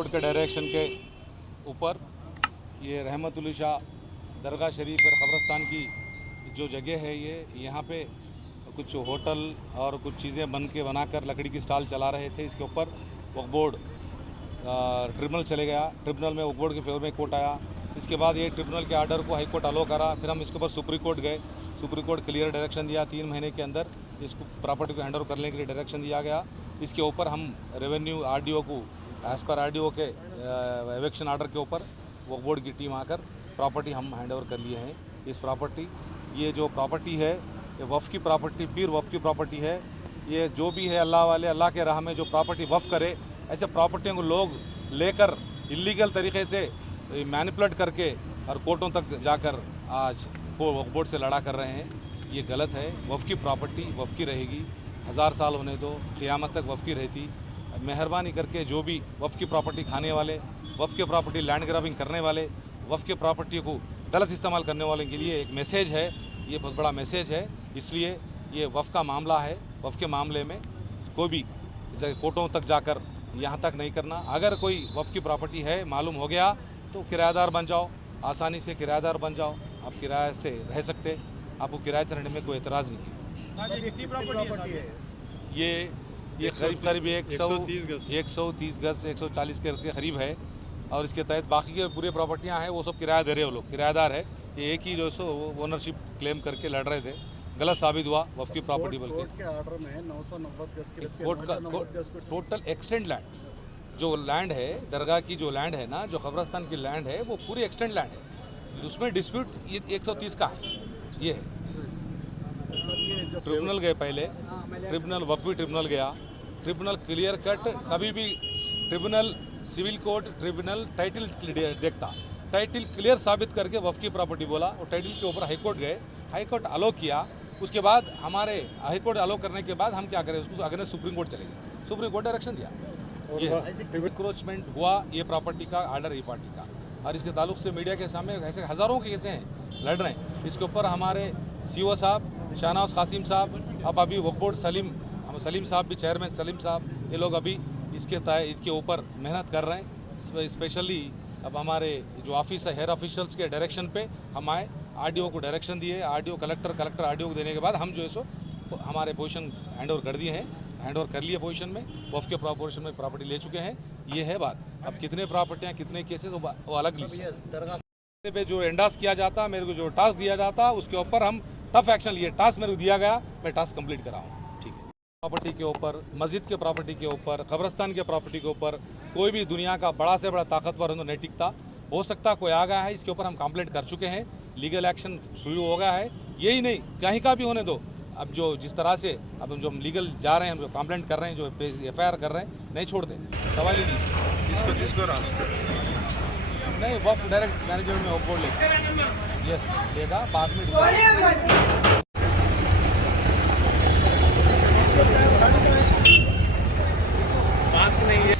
Court के direction के ऊपर ये रहमतुल्लाह शाह दरगाह शरीफ और क़ब्रस्तान की जो जगह है, ये यहाँ पे कुछ होटल और कुछ चीज़ें बनाकर लकड़ी की स्टॉल चला रहे थे। इसके ऊपर वक्फ बोर्ड ट्रिब्यूनल चले गया। ट्रिब्यूनल में वक्फ बोर्ड के फेवर में कोर्ट आया। इसके बाद ये ट्रिब्यूनल के आर्डर को हाई कोर्ट अलो करा। फिर हम इसके ऊपर सुप्रीम कोर्ट गए। सुप्रीम कोर्ट क्लियर डायरेक्शन दिया, 3 महीने के अंदर इसको प्रॉपर्टी को हैंड ओवर करने के लिए डायरेक्शन दिया गया। इसके ऊपर हम रेवेन्यू आरडीओ को एज़ पर आरडीओ के एविक्शन आर्डर के ऊपर वक्फ बोर्ड की टीम आकर प्रॉपर्टी हम हैंड ओवर कर लिए हैं। इस प्रॉपर्टी, ये जो प्रॉपर्टी है ये वफ़ की प्रॉपर्टी, पीर वफ़ की प्रॉपर्टी है। ये जो भी है अल्लाह वाले, अल्लाह के राह में जो प्रॉपर्टी वफ़ करे, ऐसे प्रॉपर्टियों को लोग लेकर इलीगल तरीके से मैनिपुलेट करके और कोर्टों तक जाकर आज वक्फ बोर्ड से लड़ा कर रहे हैं। ये गलत है। वफ़ की प्रॉपर्टी वफ़ की रहेगी, 1000 साल होने दो, क़यामत तक वफ़ की रहती। मेहरबानी करके जो भी वफ़ की प्रॉपर्टी खाने वाले, वफ़ के प्रॉपर्टी लैंड ग्रैबिंग करने वाले, वफ़ के प्रॉपर्टी को गलत इस्तेमाल करने वाले के लिए एक मैसेज है, ये बहुत बड़ा मैसेज है। इसलिए ये वफ़ का मामला है। वफ़ के मामले में कोई भी कोर्टों तक जाकर यहाँ तक नहीं करना। अगर कोई वफ़ की प्रॉपर्टी है मालूम हो गया तो किराएदार बन जाओ, आसानी से किराएदार बन जाओ। आप किराए से रह सकते, आपको किराए से रहने में कोई एतराज़ नहीं है। कितनी प्रॉपर्टी है? ये करीब 130 गज 140 के उसके करीब है। और इसके तहत बाकी के पूरे प्रॉपर्टियां हैं वो सब किराया दे रहे हो लोग, किराएदार है। ये एक ही जो सो ओनरशिप क्लेम करके लड़ रहे थे, गलत साबित हुआ वफ़ की प्रॉपर्टी बल्कि कोर्ट के ऑर्डर में 990 गज के कोर्ट का टोटल एक्सटेंड लैंड, जो लैंड है दरगाह की, जो लैंड है ना, जो क़ब्रस्तान की लैंड है, वो पूरी एक्सटेंड लैंड है। उसमें डिस्प्यूट ये 130 का है। ये है ट्रिब्यूनल गए पहले, ट्रिब्यूनल वक्फी ट्रिब्यूनल गया, ट्रिब्यूनल क्लियर कट। कभी भी tribunal, civil court tribunal title देखता, टाइटल क्लियर साबित करके वफ़ की प्रॉपर्टी बोला और टाइटल के ऊपर हाई कोर्ट गए, हाई कोर्ट अलो किया। उसके बाद हमारे हाई कोर्ट अलो करने के बाद हम क्या करें, उसको अगेंस्ट सुप्रीम कोर्ट चले गए। सुप्रीम कोर्ट डायरेक्शन दिया। ये इंक्रोचमेंट हुआ, ये प्रॉपर्टी का ऑर्डर ई पार्टी का, और इसके ताल्लुक से मीडिया के सामने ऐसे हज़ारों के केसें हैं, लड़ रहे हैं। इसके ऊपर हमारे सीओ साहब शाहनवाज कासिम साहब, अब अभी वक्फ बोर्ड सलीम साहब भी चेयरमैन सलीम साहब, ये लोग अभी इसके ऊपर मेहनत कर रहे हैं। स्पेशली अब हमारे जो ऑफिस है, हेयर ऑफिशियल्स के डायरेक्शन पे हम आए, आरडीओ को डायरेक्शन दिए, आरडीओ कलेक्टर आरडीओ को देने के बाद हम जो है सो हमारे पोजीशन हैंड ओवर कर दिए हैं, हैंड ओवर कर लिए पोजीशन में, वफ़ के पोजीशन में प्रॉपर्टी ले चुके हैं। ये है बात। अब कितने प्रॉपर्टियाँ, कितने केसेस, वो अलग लिस्ट पे जो एंडास किया जाता, मेरे को जो टास्क दिया जाता, उसके ऊपर हम टफ एक्शन लिए। टास्क मेरे को दिया गया, मैं टास्क कंप्लीट कराऊँ। ठीक है। प्रॉपर्टी के ऊपर, मस्जिद के प्रॉपर्टी के ऊपर, कब्रस्तान के प्रॉपर्टी के ऊपर कोई भी दुनिया का बड़ा से बड़ा ताकतवर नहीं टिकता। हो सकता कोई आ गया है, इसके ऊपर हम कंप्लेंट कर चुके हैं, लीगल एक्शन शुरू हो गया है। यही नहीं, कहीं का भी होने दो। अब जो जिस तरह से अब जो हम लीगल जा रहे हैं, हम जो कंप्लेंट कर रहे हैं, जो FIR कर रहे हैं, नहीं छोड़ दें, सवाल ही नहीं। किसको नहीं, वफ़ डायरेक्ट मैनेजमेंट में वक्फ बोर्ड लेगा, यस लेगा, बाद में मास्क नहीं है।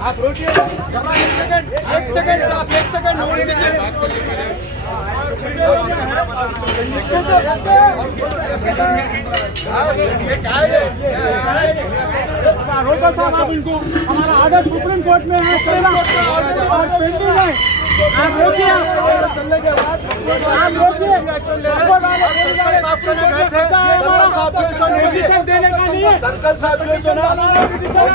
आप रोकिए, एक सेकंड होल्ड कीजिए। रोका साहब, आप इनको, हमारा ऑर्डर सुप्रीम कोर्ट में है, पेंडिंग है। आप रोकिए, देने का नहीं है। सर्कल साहब जो है ना कोर्ट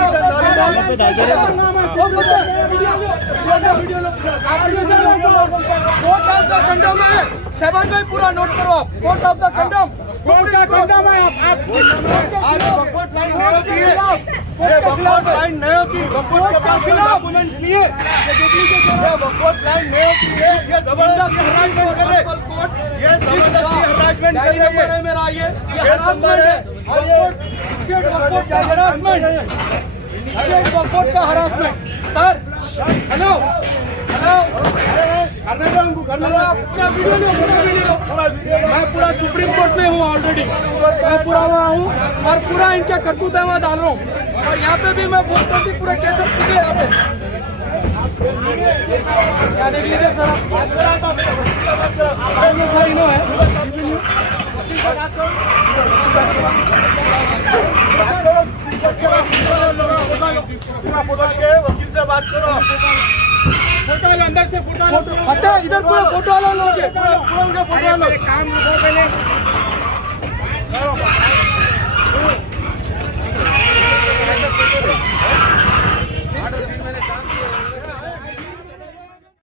ऑफ द कंडम है शहबाज भाई, पूरा नोट करो आप। Court of the contempt, court का कंडम है। आप वकोट लाइन नहीं होती है, ये वकोट लाइन नहीं होती, वकोट के पास कोई डॉक्यूमेंट्स नहीं है, ये वकोट लाइन नहीं होती है, ये जबरदस्ती हरासमेंट कर रहे, ये जबरदस्ती हरासमेंट कर रहे हैं, मेरा ये केस नंबर है और ये वकोट का हरासमेंट, वकोट का हरासमेंट। सर हेलो हेलो, करने दो उनको, करने दो पूरा वीडियो लो, पूरा वीडियो। मैं पूरा सुप्रीम कोर्ट में हूँ ऑलरेडी, मैं पूरा वहाँ हूँ और पूरा इनके करतूत है मैं डाल रहा हूँ, और यहाँ पे भी मैं बोल करती पूरे केसेस खुले यहाँ पे। क्या देख लीजिए सर, सर इनो है वकील से बात करो, फोटो लो, अंदर से फोटो लो। हटा इधर पूरा फोटो वाला लोग है। पूरा उनका फोटो लो। काम रुको पहले।